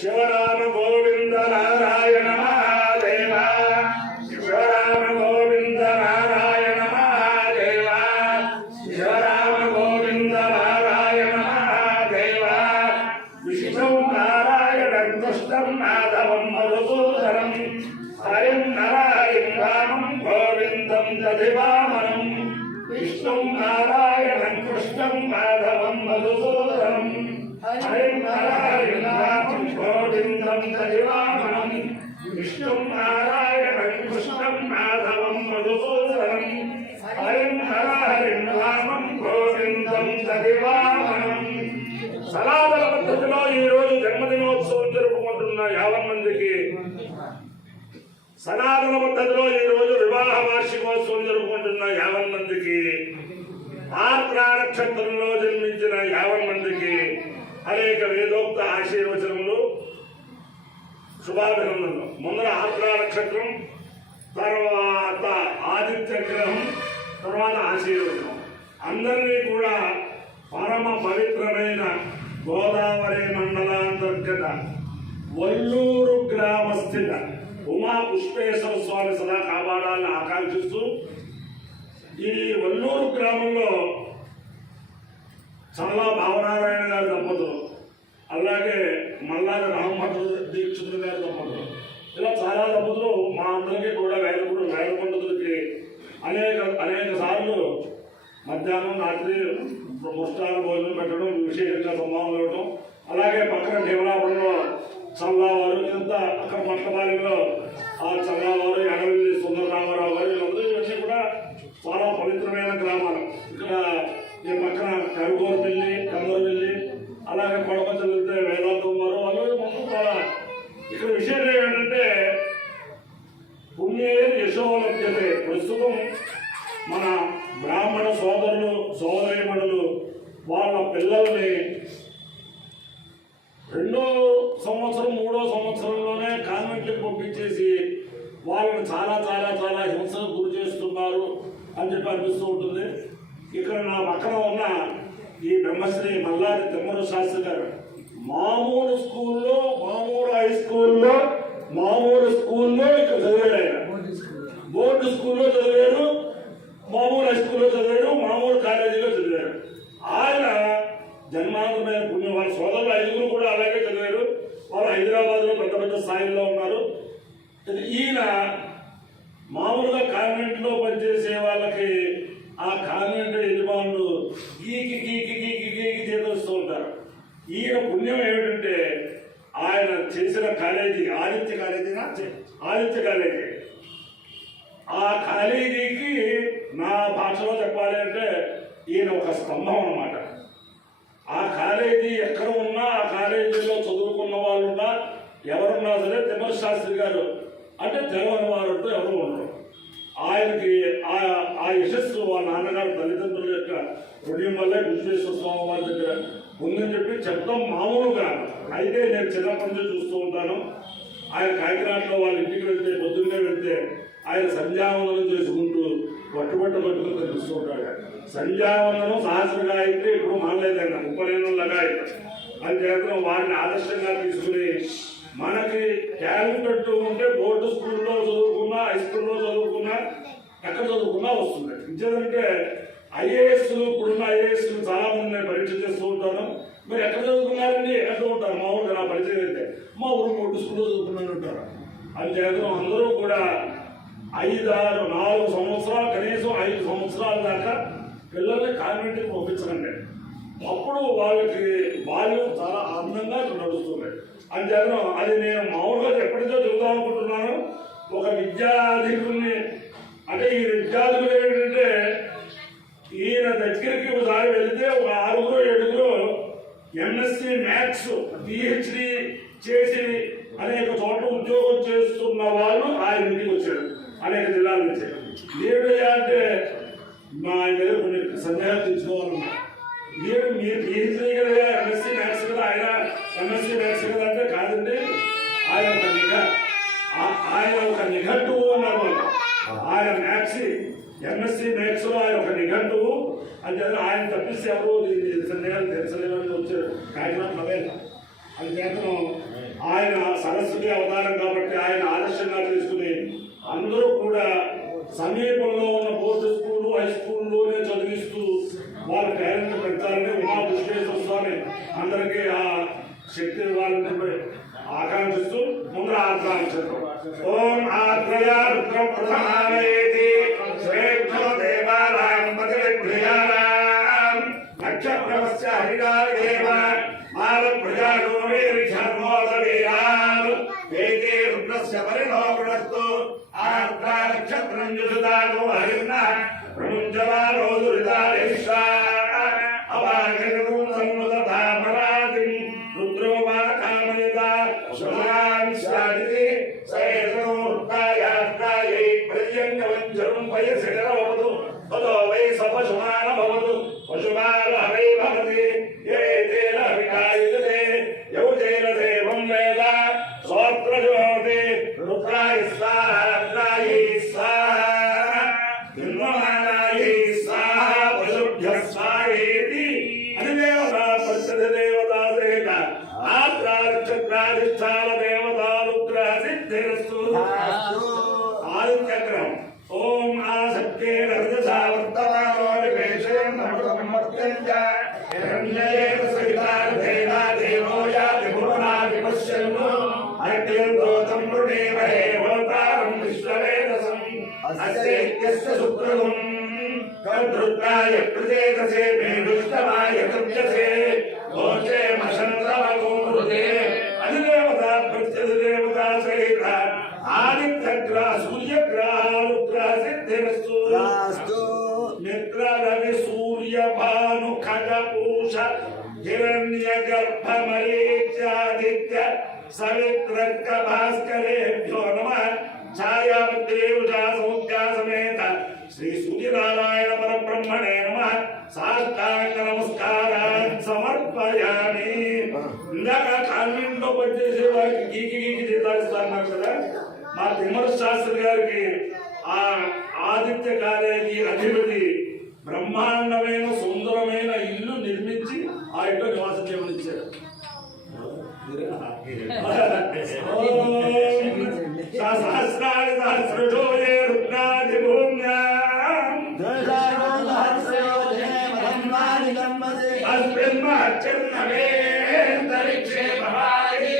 శివరామ గోవింద నారాయణ మహాదేవ శివరామ గోవింద నారాయణ మహాదేవ శివరామ గోవింద నారాయణ మహాదేవ విష్ణు నారాయణం కృష్ణం మాధవం మధుసూదనం హరిం నారాయణ రామం గోవిందం దధివామనం విష్ణు నారాయణం కృష్ణం మాధవం మధుసూదనం హరిం నారాయణ రామం గోవిందం దధివామనం విష్ణు నారాయణం కృష్ణం మాధవం మధుసూదనం హరిం నారాయణ రామం గోవిందం దధివామనం. సనాతన పద్ధతిలో ఈ రోజు జన్మదినోత్సవం జరుపుకుంటున్న 50 మందికి, సనాతన పద్ధతిలో ఈ రోజు వివాహ వార్షికోత్సవం జరుపుకుంటున్న 50 మందికి, ఆర్ద్ర నక్షత్రంలో జన్మించిన 50 మందికి అనేక వేదోక్త ఆశీర్వచనములు, శుభాభినందనలు. ముందర ఆర్ద్ర నక్షత్రం, తర్వాత ఆదిత్య గ్రహం, తర్వాత ఆశీర్వచనం. అందరినీ కూడా పరమ పవిత్రమైన గోదావరి మండలాంతర్గత వల్లూరు గ్రామస్థిత ఉమా పుష్పేశ్వర స్వామి సదా కాపాడాలని ఆకాంక్షిస్తూ, ఈ వల్లూరు గ్రామంలో చాలా భావనారాయణ గారి దంపతులు, అలాగే మల్లాది రామభద్ర దీక్షితులు గారి దంపతులు, ఇలా చాలా దంపతులు మా అందరికీ కూడా వేద పండితులకి అనేక సార్లు మధ్యాహ్నం రాత్రి ముష్టాల భోజనం పెట్టడం, విశేషంగా సంభావనలు ఇవ్వడం, అలాగే పక్కన దేవరాపురంలో చల్లావారు, ఇదంతా అక్కడ మట్టపాలెంలో ఆ చల్లావారు, ఎడవెల్లి సుందరరామారావు గారు, వీళ్ళందరూ ఇవన్నీ కూడా చాలా పవిత్రమైన గ్రామాలు. ఇక్కడ ఈ పక్కన కరుగోరుపల్లి, కమ్మరవెల్లి, అలాగే కొడపచ్చలు వెళ్తే వేదాంతం వారు, వాళ్ళు మొత్తం చాలా. ఇక్కడ విషయం ఏంటంటే పుణ్యే యశోలభ్యతే. ప్రస్తుతం మన బ్రాహ్మణ సోదరులు సోదరీమణులు వాళ్ళ పిల్లల్ని 2వ సంవత్సరం 3వ సంవత్సరంలోనే కాన్వెంట్లకు పంపించేసి వాళ్ళని చాలా చాలా చాలా హింసకు గురి చేస్తున్నారు అని చెప్పి అనిపిస్తూ ఉంటుంది. ఇక్కడ నా పక్కన ఉన్న ఈ బ్రహ్మశ్రీ మల్లాది తిమ్మర శాస్త్రి గారు మామూలు స్కూల్లో, మామూలు హై స్కూల్లో, మామూలు స్కూల్లో ఇక్కడ చదివాడు. ఆయన బోర్డు స్కూల్లో చదివాడు, మామూలు హై స్కూల్లో చదివాడు, మామూలు కాలేజీలో చదివాడు. ఆయన జన్మాంతమైన పుణ్యం. వాళ్ళ సోదరులు 5గురు కూడా అలాగే చదివారు. వాళ్ళు హైదరాబాద్లో పెద్ద పెద్ద స్థాయిలో ఉన్నారు. ఈయన మామూలుగా కాన్వెంట్లో పనిచేసే వాళ్ళకి ఆ కాన్వెంట్ యజమానులు గీకి గీకి గీకి గీకి చేస్తూ ఉంటారు. ఈయన పుణ్యం ఏమిటంటే ఆయన చేసిన కాలేజీ ఆదిత్య కాలేజీ, ఆ కాలేజీకి నా భాషలో చెప్పాలి అంటే ఈయన ఒక స్తంభం అన్నమాట. ఆ కాలేజీ ఎక్కడ ఉన్నా, ఆ కాలేజీలో చదువుకున్న వాళ్ళు ఉన్నా, ఎవరున్నా సరే తిమ్మర శాస్త్రి గారు అంటే తెలవని వారు అంటూ ఎవరు ఉండరు. ఆయనకి ఆ యశస్సు వాళ్ళ నాన్నగారు తల్లిదండ్రుల యొక్క పుణ్యం వల్లే విశ్వేశ్వర స్వామి వారి దగ్గర ఉందని చెప్పి చెప్తాం మామూలుగా. అయితే నేను చిన్నప్పటి నుంచి చూస్తూ ఉంటాను. ఆయన కాకినాడలో వాళ్ళ ఇంటికి వెళ్తే, పొద్దున్నే వెళ్తే ఆయన సంధ్యావందనం చేసుకుంటూ పట్టుకుని కనిపిస్తూ ఉంటాడు. సంధ్యావందనం సహస్ర గాయత్రి ఇప్పుడు మానలేదన్న 30 లగాయత్రి. అని చేత వారిని ఆదర్శంగా తీసుకుని మనకి టాలెంట్ ఉంటే బోర్డు స్కూల్లో చదువుకున్నా, హై స్కూల్లో చదువుకున్నా, ఎక్కడ చదువుకున్నా వస్తుంది. ఇంకేదంటే ఐఏఎస్లు, ఇప్పుడున్న ఐఏఎస్లు చాలా మంది నేను పరీక్ష చేస్తూ ఉంటాను. మీరు ఎక్కడ చదువుకున్నారండి అంటూ ఉంటారు. మామూలుగా నా పరిచయం అయితే మా ఊరు బోర్డు స్కూల్లో చదువుకున్నాను ఉంటారు. అని చేత అందరూ కూడా 4 సంవత్సరాలు, కనీసం 5 సంవత్సరాల దాకా పిల్లల్ని కాన్వెంట్కి పంపించకండి. అప్పుడు వాళ్ళకి బాల్యం చాలా ఆనందంగా నడుస్తుంది. అంతేకాదు అది నేను మామూలుగా ఎప్పటికో చెబుదాం అనుకుంటున్నాను. ఒక విద్యాధికుల్ని అంటే ఈ విద్యార్థులు ఏంటంటే ఈయన దగ్గరికి ఒకసారి వెళితే ఒక 6-7 ఎంఎస్సీ మ్యాథ్స్ పిహెచ్డి చేసి అనేక చోట్ల ఉద్యోగం చేస్తున్న వాళ్ళు ఆయన ఇంటికి వచ్చారు అనేక జిల్లాల నుంచి. ఏమిటయ్యా అంటే మా ఆయన దగ్గర కొన్ని సందేహాలు తెచ్చుకోవాలన్నా, మీరు పిహెచ్డీ కదా, ఎంఎస్సీ మ్యాథ్స్ కదా, ఆయన ఎంఎస్సీ మ్యాథ్స్ కదా అంటే కాదండి, ఆయన ఒక నిఘంటువు అన్నారు. ఆయన మ్యాథ్స్ ఎంఎస్సీ మ్యాథ్స్ లో ఆయన ఒక నిఘంటువు అంటే ఆయన తప్పిస్తే ఎవరు సందేహాలు తెలుసలేమని వచ్చారు కాకినాడ నవేల. అందుచేతను ఆయన సరస్వతి అవతారం కాబట్టి ఆయన ఆదర్శంగా తీసుకుని అందరూ కూడా సమీపంలో ఉన్న బోర్డు స్కూల్ హై స్కూల్లోనే చదివిస్తూ వాళ్ళ పేరెంట్ పెంచాలని ఉమా విశ్వేశ్వర స్వామి అందరికీ ఆ శక్తి వాళ్ళని ఆకాంక్షిస్తూ ముందర ఆకాంక్షిస్తూ ఓం ఆత్రయా రుద్రం ప్రధానయేతి శ్రేష్ఠో దేవానాం పతివిప్రియానాం నక్షత్రమస్య హరిడాదేవ మాల ప్రజానో వీర్ఘర్మోదవీరాం వేదే రుద్రస్య పరిణో వృణస్తు ఆత్రా నక్షత్రం యుధానో హరిణ ప్రముంజమానో దురితాలేశ్వా అవాగను సన్నుదధామరాదిం రుద్రో వాకామయత శుభాన్ శాడితి సయేతనోర్తాయాత్రాయై ప్రత్యంగవంచరం వయసిరవదు తదో వై సపశుమాన భవతు పశుమాన హరై భవతి ఏ తేన వికాయతే యౌతేన దేవం వేద సోత్రజోతి రుద్రాయ స్వాహ రుద్రాయై స్వాహ భిన్నమానాయై స్వాహ పశుభ్యః స్వాహేతి అధిదేవతా పంచదేవతా సహిత ఆత్రా నక్షత్రాధిష్టాన దేవతా రుద్ర సిద్ధిరస్తు ఆదిత్యగ్రహం ఓం ఆసక్తే రజసా వర్తమానో నివేశయం నమృతమర్త్యంచ హిరణ్యేన సహితార్థేన దేవో యాతి భువనా విపశ్యన్ను అర్ఘ్యంతోతం వృణేమహే భవతారం విశ్వవేదసం అస్యేత్యస్య సుప్రభుం కద్రుద్రాయ ప్రచేతసే మేధుష్టమాయ తృప్యసే లోకే మశంద్రమగోమృతే అధిదేవతా ప్రత్యధిదేవతా సహిత ఆదిత్యగ్రహ సూర్యగ్రహ రుద్ర సిద్ధిరస్తు మిత్ర రవి సూర్య భాను ఖగ పూష హిరణ్య గర్భ మరీచ్యాదిత్య సవిత్రక భాస్కరేభ్యో నమః ఛాయాదేవతా సౌఖ్యా సమేత శ్రీ సూర్యనారాయణ పరబ్రహ్మణే నమః సాష్టాంగ నమస్కారాన్ సమర్పయామి. ఇందాక కాన్వెంట్ లో పనిచేసే వారికి గీకి జీతాలు ఇస్తాను కదా, మా తిమ్మర శాస్త్రి గారికి ఆ ఆదిత్య కాలేజీ అధిపతి బ్రహ్మాండమైన సుందరమైన ఇల్లు నిర్మించి ఆ ఇంట్లో నివాసం చేయమనిచ్చారు. సహస్రాణి సహస్రజో ఏ రుద్రాది భూమ్యాం అస్మిన్ మహచ్చన్నమే అంతరిక్షే భవాని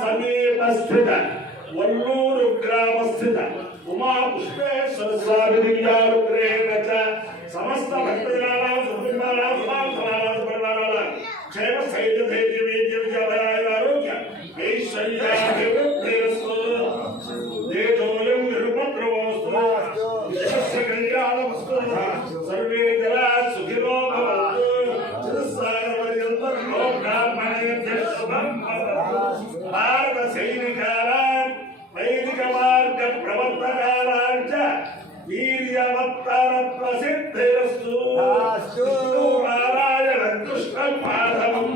సమీపస్థిత వల్లూరు గ్రామస్థిత ఉమా పుష్పేశ్వర స్వామి దివ్యానుగ్రహేణ సమస్త భక్తజనానాం సుఖినానాం సుఖాంతనానాం సుపరివారాణాం క్షేమ స్థైర్య ధైర్య వీర్య విజయాభయాయ ఆరోగ్య ఐశ్వర్యాభివృద్ధిరస్తు దేశోయం నిరుపద్రవోస్తు విశ్వస్య కళ్యాణమస్తు సర్వే జనా సుఖినో భవంతు చతుస్సాగరపర్యంతం బ్రాహ్మణేభ్యః శుభం భవతు. భారత సైనికానాం వైదిక వీర్యవత్తరత్వ సిద్ధిరస్తు నారాయణ కృష్ణ మాధవం